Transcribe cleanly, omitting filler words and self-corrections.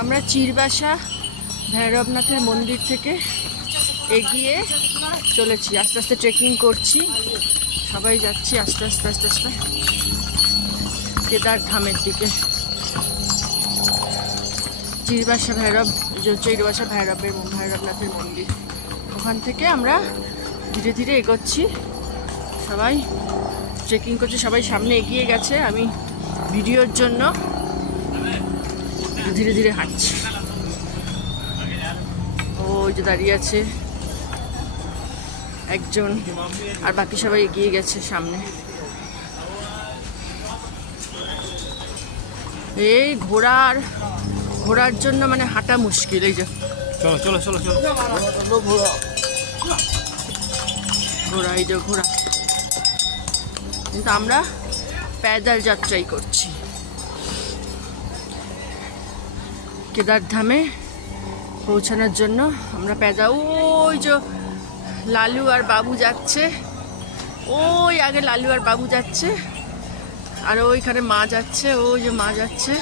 আমরা চিরবাসা ভৈরবনাথের মন্দির থেকে এগিয়ে চলেছি, আস্তে আস্তে ট্রেকিং করছি, সবাই যাচ্ছি আস্তে আস্তে আস্তে আস্তে কেদার ধামের দিকে। চিরবাসা ভৈরবনাথের মন্দির, ওখান থেকে আমরা ধীরে ধীরে এগোচ্ছি, সবাই ট্রেকিং করছে, সবাই সামনে এগিয়ে গেছে, আমি ভিডিওর জন্য ধীরে ধীরে হাঁটছি। ওই যে দাঁড়িয়ে আছে একজন, আর বাকি সবাই এগিয়ে গেছে সামনে। এই ঘোড়ার জন্য মানে হাঁটা মুশকিল। এই যে চলো চলো চলো চলো ঘোড়া, এই যে ঘোড়া, কিন্তু আমরা প্যাদল যাত্রাই করছি কেদারধামে পৌঁছানোর জন্য। আমরা ওই যে লালু আর বাবু যাচ্ছে, ওই আগে লালু আর বাবু যাচ্ছে, আর ওইখানে মা যাচ্ছে, ওই যে মা যাচ্ছে।